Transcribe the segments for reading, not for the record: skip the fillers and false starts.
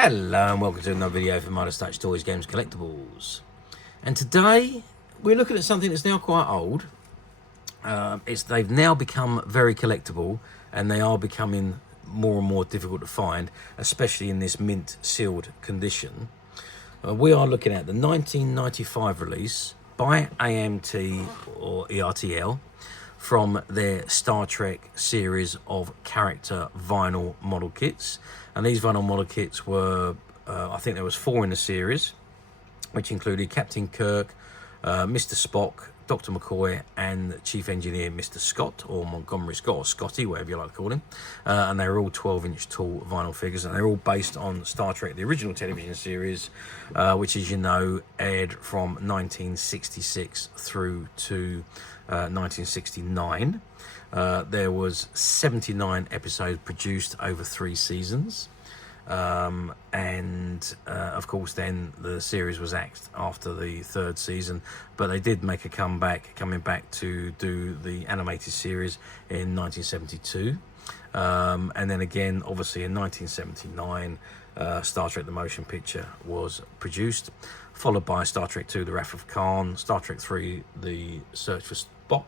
Hello and welcome to another video from Midas Touch Toys, Games, Collectibles. And today we're looking at something that's now quite old. They've now become very collectible and they are becoming more and more difficult to find, especially in this mint sealed condition. We are looking at the 1995 release by AMT or ERTL from their Star Trek series of character vinyl model kits. And these vinyl model kits were, I think there was 4 in the series, which included Captain Kirk, Mr. Spock, Dr. McCoy, and Chief Engineer Mr. Scott, or Montgomery Scott, or Scotty, whatever you like to call him. And they were all 12-inch tall vinyl figures, and they're all based on Star Trek, the original television series, which, as you know, aired from 1966 through to 1969. There was 79 episodes produced over 3 seasons. Of course then the series was axed after the 3rd season, but they did make a comeback, coming back to do the animated series in 1972, and then again obviously in 1979 Star Trek the Motion Picture was produced, followed by Star Trek II, The Wrath of Khan, Star Trek III, The Search for Spock,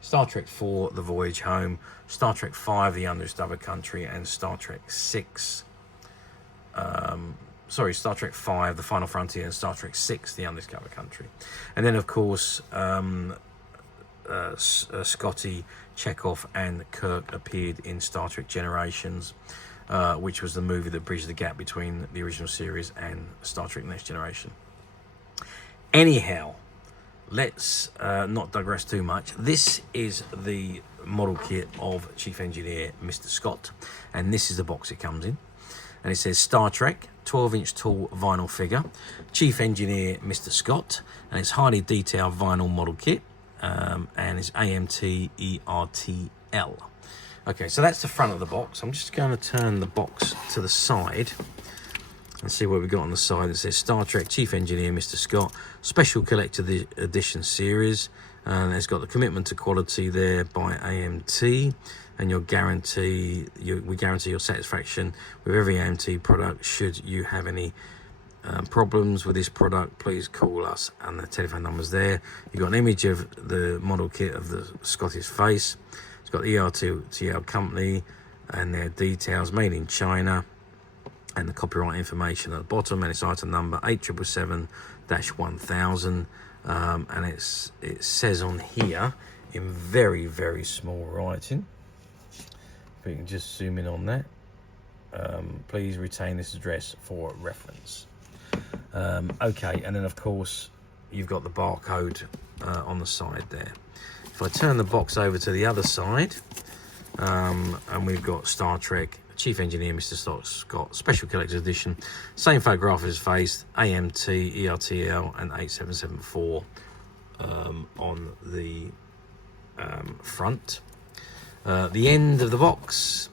Star Trek IV, The Voyage Home, Star Trek V, The Undiscovered Country, and Star Trek VI, Star Trek V, The Final Frontier, and Star Trek VI, The Undiscovered Country. And then, of course, Scotty, Chekhov, and Kirk appeared in Star Trek Generations, which was the movie that bridged the gap between the original series and Star Trek Next Generation. Anyhow, let's not digress too much. This is the model kit of Chief Engineer Mr. Scott, and this is the box it comes in. And it says Star Trek, 12-inch tall vinyl figure, Chief Engineer Mr. Scott, and it's highly detailed vinyl model kit, and it's AMT ERTL. Okay, so that's the front of the box. I'm just going to turn the box to the side and see what we've got on the side. It says Star Trek Chief Engineer Mr. Scott, Special Collector Edition Series, and it's got the commitment to quality there by AMT. And we guarantee your satisfaction with every AMT product. Should you have any problems with this product, please call us, and the telephone number's there. You've got an image of the model kit of the Scottish face. It's got the ERTL company and their details, made in China, and the copyright information at the bottom, and its item number 8777-1000, and it says on here in very, very small writing. If we can just zoom in on that. Please retain this address for reference. Okay, and then of course you've got the barcode on the side there. If I turn the box over to the other side, and we've got Star Trek Chief Engineer Mr. Scott, Special Collector's Edition, same photograph of his face, AMT, ERTL, and 8774 on the front. The end of the box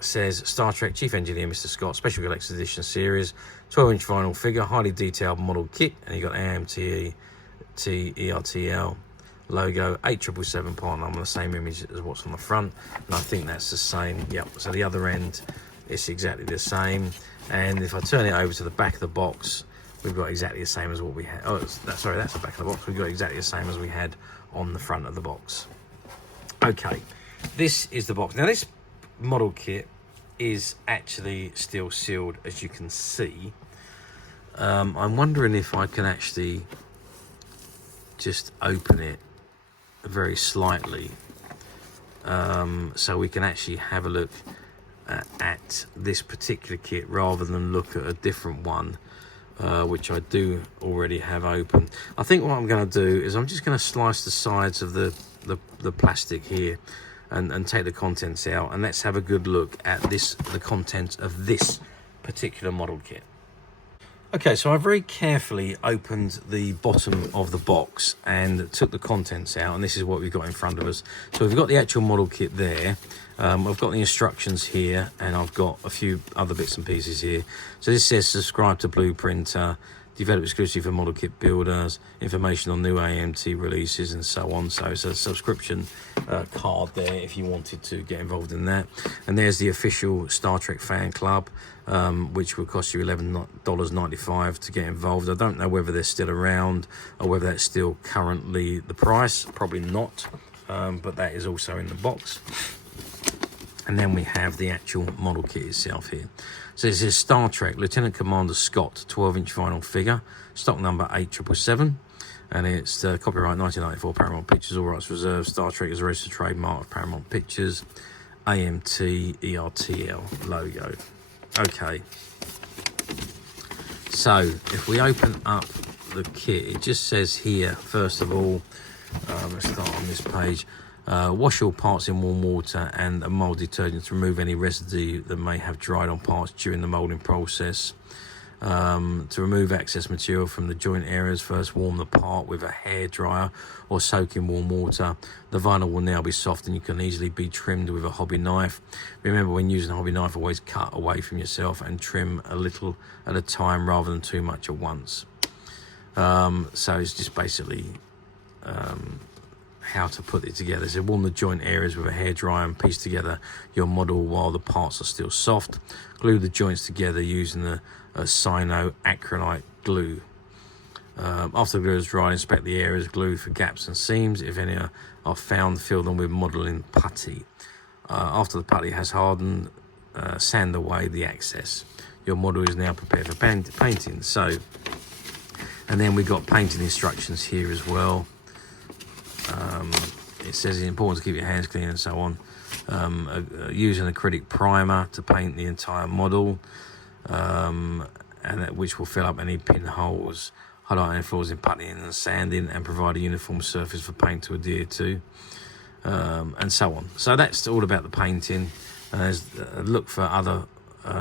says Star Trek Chief Engineer Mr. Scott, Special Collector's Edition Series, 12-inch vinyl figure, highly detailed model kit, and you got AMT ERTL logo, 8777 part number, the same image as what's on the front, and I think that's the same. Yep, so the other end, it's exactly the same. And if I turn it over to the back of the box, we've got exactly the same as what we had. Sorry, that's the back of the box. We've got exactly the same as we had on the front of the box. Okay. This is the box. Now this model kit is actually still sealed, as you can see. I'm wondering if I can actually just open it very slightly, so we can actually have a look at this particular kit rather than look at a different one, which I do already have open. I think what I'm going to do is I'm just going to slice the sides of the plastic here and take the contents out, and let's have a good look at the contents of this particular model kit. Okay, so I very carefully opened the bottom of the box and took the contents out, and this is what we've got in front of us. So we've got the actual model kit there. I've got the instructions here, and I've got a few other bits and pieces here. So this says subscribe to Blueprinter, developed exclusively for model kit builders, information on new AMT releases and so on. So it's a subscription card there if you wanted to get involved in that. And there's the official Star Trek fan club, which will cost you $11.95 to get involved. I don't know whether they're still around or whether that's still currently the price. Probably not, but that is also in the box. And then we have the actual model kit itself here. So this is Star Trek Lieutenant Commander Scott 12-inch vinyl figure, stock number 8777, and it's copyright 1994 Paramount Pictures, all rights reserved. Star Trek is a registered trademark of Paramount Pictures, AMT ERTL logo. Okay, so if we open up the kit, it just says here, first of all, let's start on this page. Wash all parts in warm water and a mold detergent to remove any residue that may have dried on parts during the molding process. To remove excess material from the joint areas, first warm the part with a hairdryer or soak in warm water. The vinyl will now be soft and you can easily be trimmed with a hobby knife. Remember, when using a hobby knife, always cut away from yourself and trim a little at a time rather than too much at once. So it's just basically how to put it together. So warm the joint areas with a hairdryer and piece together your model while the parts are still soft. Glue the joints together using a cyanoacrylate glue. After the glue is dry, inspect the areas glued for gaps and seams. If any are found, fill them with modelling putty. After the putty has hardened, sand away the excess. Your model is now prepared for painting. So, and then we've got painting instructions here as well. It says it's important to keep your hands clean and so on. Use an acrylic primer to paint the entire model, which will fill up any pinholes, highlight any flaws in puttying and sanding, and provide a uniform surface for paint to adhere to, and so on. So that's all about the painting. There's a look for other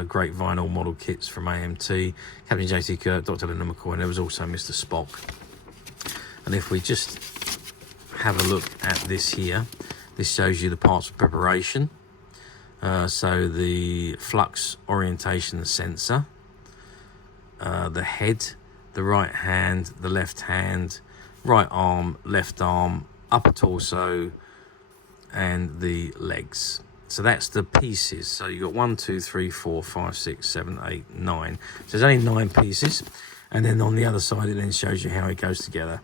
great vinyl model kits from AMT, Captain J.T. Kirk, Dr. Linda McCoy, and there was also Mr. Spock. And if we just have a look at this here, this shows you the parts of preparation. So the flux orientation sensor, the head, the right hand, the left hand, right arm, left arm, upper torso, and the legs. So that's the pieces. So you've got 1, 2, 3, 4, 5, 6, 7, 8, 9. So there's only 9 pieces. And then on the other side, it then shows you how it goes together.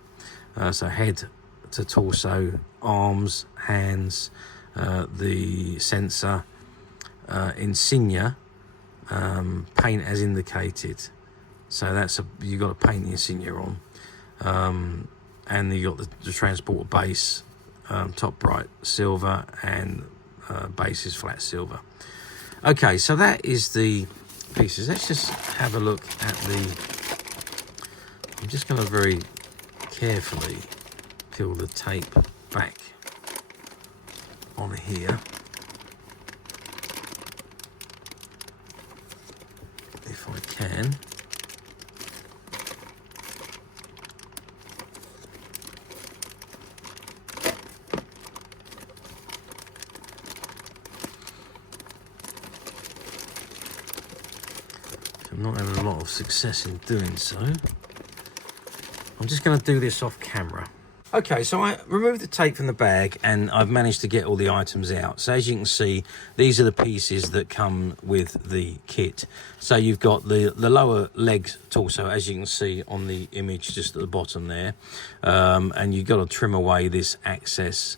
So head to torso, arms, hands, the sensor, insignia, paint as indicated. So that's you've got to paint the insignia on, and you got the transporter base, top bright silver, and base is flat silver. Okay, so that is the pieces. Let's just have a look at the. I'm just going to very carefully peel the tape back on here, if I can. I'm not having a lot of success in doing so. I'm just going to do this off camera. Okay, so I removed the tape from the bag and I've managed to get all the items out. So as you can see, these are the pieces that come with the kit. So you've got the lower legs torso, as you can see on the image just at the bottom there. And you've got to trim away this excess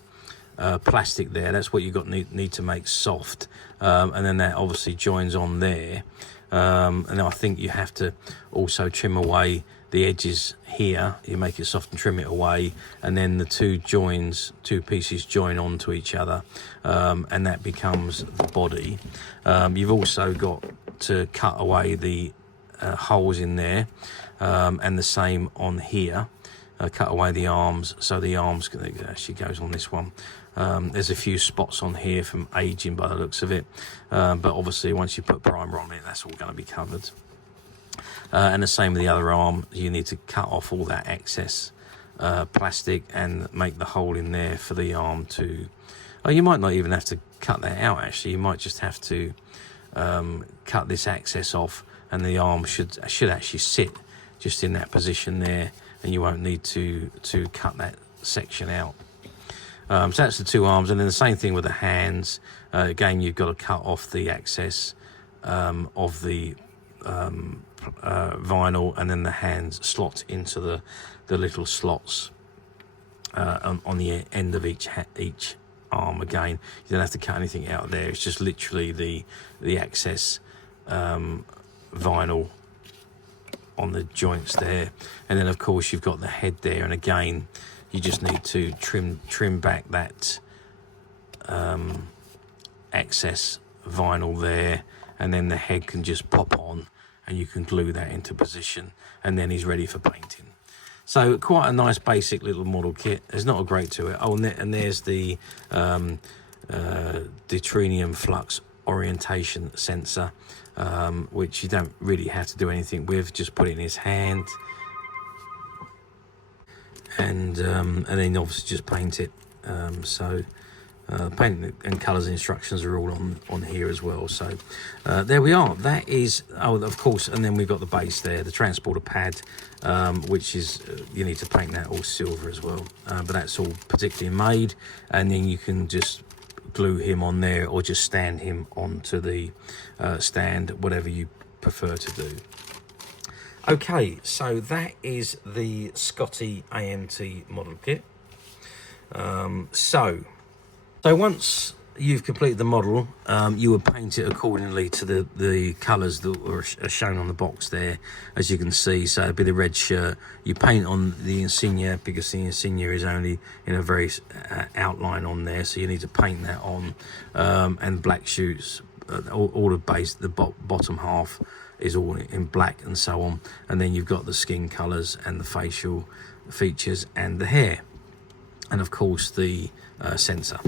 plastic there. That's what you've got need to make soft. And then that obviously joins on there. And I think you have to also trim away the edges here. You make it soft and trim it away, and then the two pieces join onto each other, and that becomes the body. You've also got to cut away the holes in there, and the same on here. Cut away the arms, so the arms actually goes on this one. There's a few spots on here from aging by the looks of it, but obviously once you put primer on it, that's all going to be covered. And the same with the other arm. You need to cut off all that excess plastic and make the hole in there for the arm to... Oh, you might not even have to cut that out, actually. You might just have to cut this excess off, and the arm should actually sit just in that position there, and you won't need to cut that section out. So that's the two arms, and then the same thing with the hands. Again, you've got to cut off the excess of the vinyl, and then the hands slot into the little slots on the end of each arm. Again, you don't have to cut anything out there. It's just literally the excess vinyl on the joints there, and then of course you've got the head there, and again you just need to trim back that excess vinyl there, and then the head can just pop on and you can glue that into position, and then he's ready for painting. So quite a nice basic little model kit. There's not a great to it. Oh, and there's the deuterium flux orientation sensor, which you don't really have to do anything with. Just put it in his hand, and then obviously just paint it. Paint and colours instructions are all on here as well. So there we are. That is, oh, of course, and then we've got the base there, the transporter pad, which is, you need to paint that all silver as well. But that's all particularly made, and then you can just glue him on there, or just stand him onto the stand, whatever you prefer to do. Okay, so that is the Scotty AMT model kit. So once you've completed the model, you would paint it accordingly to the colours that are shown on the box there, as you can see. So it'd be the red shirt. You paint on the insignia, because the insignia is only in a very outline on there, so you need to paint that on. And black shoes, all the base, the bottom half is all in black and so on. And then you've got the skin colours and the facial features and the hair, and of course the sensor.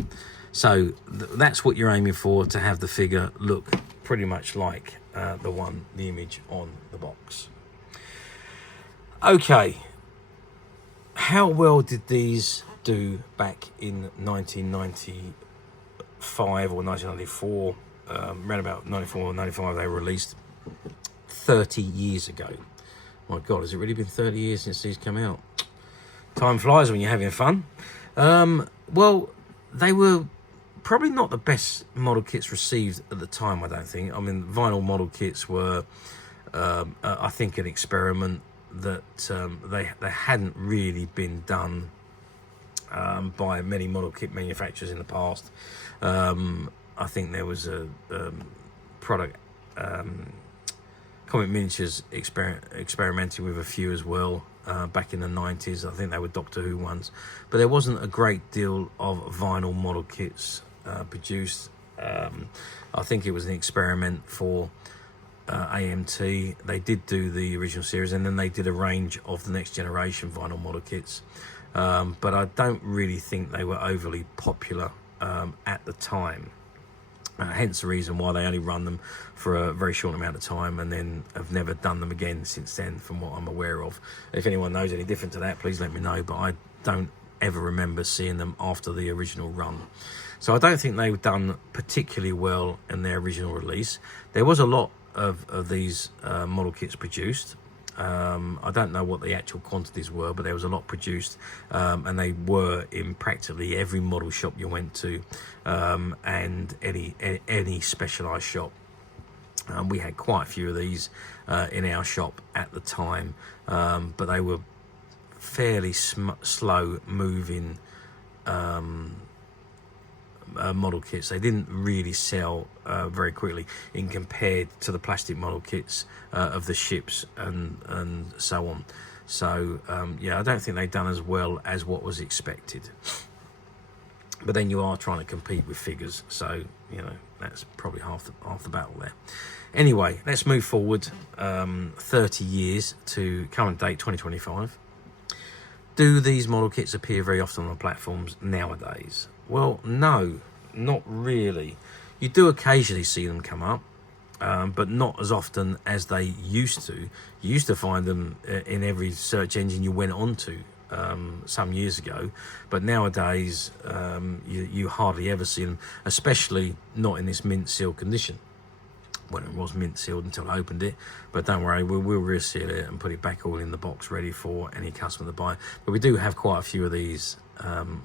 So that's what you're aiming for, to have the figure look pretty much like the image on the box. Okay, how well did these do back in 1995 or 1994? Around about 94 or 95 they were released, 30 years ago. My God, has it really been 30 years since these come out? Time flies when you're having fun. Well, they were probably not the best model kits received at the time, I don't think. I mean, vinyl model kits were, I think, an experiment that they hadn't really been done by many model kit manufacturers in the past. I think there was a product, Comic Miniatures experimenting with a few as well. Back in the 90s, I think they were Doctor Who ones, but there wasn't a great deal of vinyl model kits produced. I think it was an experiment for AMT. They did do the original series, and then they did a range of the next generation vinyl model kits, but I don't really think they were overly popular at the time. Hence the reason why they only run them for a very short amount of time, and then have never done them again since then, from what I'm aware of. If anyone knows any different to that, please let me know, but I don't ever remember seeing them after the original run. So I don't think they've done particularly well in their original release. There was a lot of these model kits produced. I don't know what the actual quantities were, but there was a lot produced, and they were in practically every model shop you went to, and any specialised shop. We had quite a few of these in our shop at the time, but they were fairly slow moving model kits. They didn't really sell very quickly in compared to the plastic model kits of the ships and so on. So yeah, I don't think they've done as well as what was expected. But then you are trying to compete with figures, so you know that's probably half the battle there. Anyway, let's move forward 30 years to current date 2025. Do these model kits appear very often on platforms nowadays? Well, no, not really. You do occasionally see them come up, but not as often as they used to. You used to find them in every search engine you went onto some years ago, but nowadays you hardly ever see them, especially not in this mint seal condition. Well, it was mint sealed until I opened it, but don't worry, we'll reseal it and put it back all in the box ready for any customer to buy. But we do have quite a few of these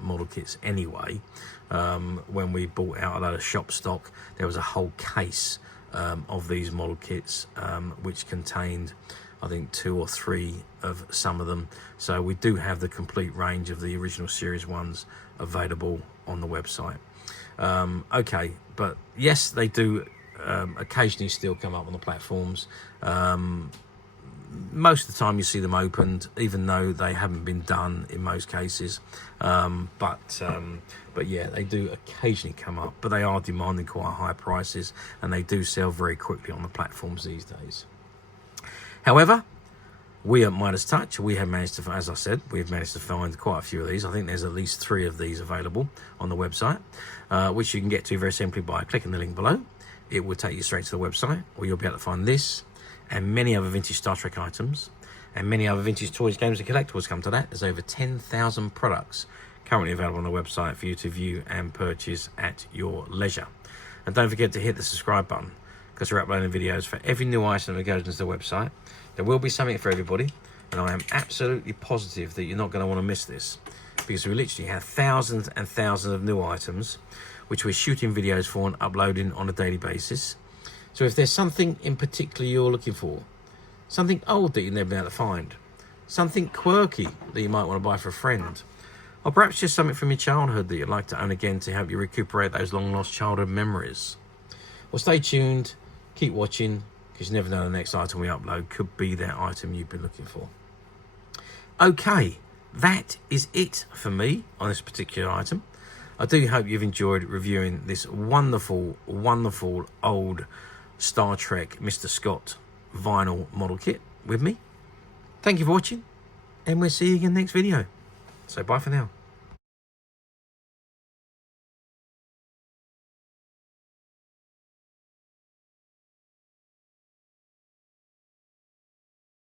model kits anyway. When we bought out a lot of shop stock, there was a whole case of these model kits, which contained, I think, 2 or 3 of some of them. So we do have the complete range of the original series ones available on the website. Okay, but yes, they do occasionally still come up on the platforms. Most of the time you see them opened, even though they haven't been done in most cases. But yeah, they do occasionally come up, but they are demanding quite high prices, and they do sell very quickly on the platforms these days. However, we at Midas Touch, we have managed to, as I said, we've managed to find quite a few of these. I think there's at least 3 of these available on the website, which you can get to very simply by clicking the link below. It will take you straight to the website, where you'll be able to find this and many other vintage Star Trek items and many other vintage toys, games and collectibles. Come to that, there's over 10,000 products currently available on the website for you to view and purchase at your leisure. And don't forget to hit the subscribe button, because we're uploading videos for every new item that goes into the website. There will be something for everybody, and I am absolutely positive that you're not going to want to miss this, because we literally have thousands and thousands of new items which we're shooting videos for and uploading on a daily basis. So if there's something in particular you're looking for, something old that you've never been able to find, something quirky that you might want to buy for a friend, or perhaps just something from your childhood that you'd like to own again to help you recuperate those long lost childhood memories, well, stay tuned, keep watching, because you never know, the next item we upload could be that item you've been looking for. Okay, that is it for me on this particular item. I do hope you've enjoyed reviewing this wonderful, wonderful old Star Trek Mr. Scott vinyl model kit with me. Thank you for watching, and we'll see you again next video. So bye for now.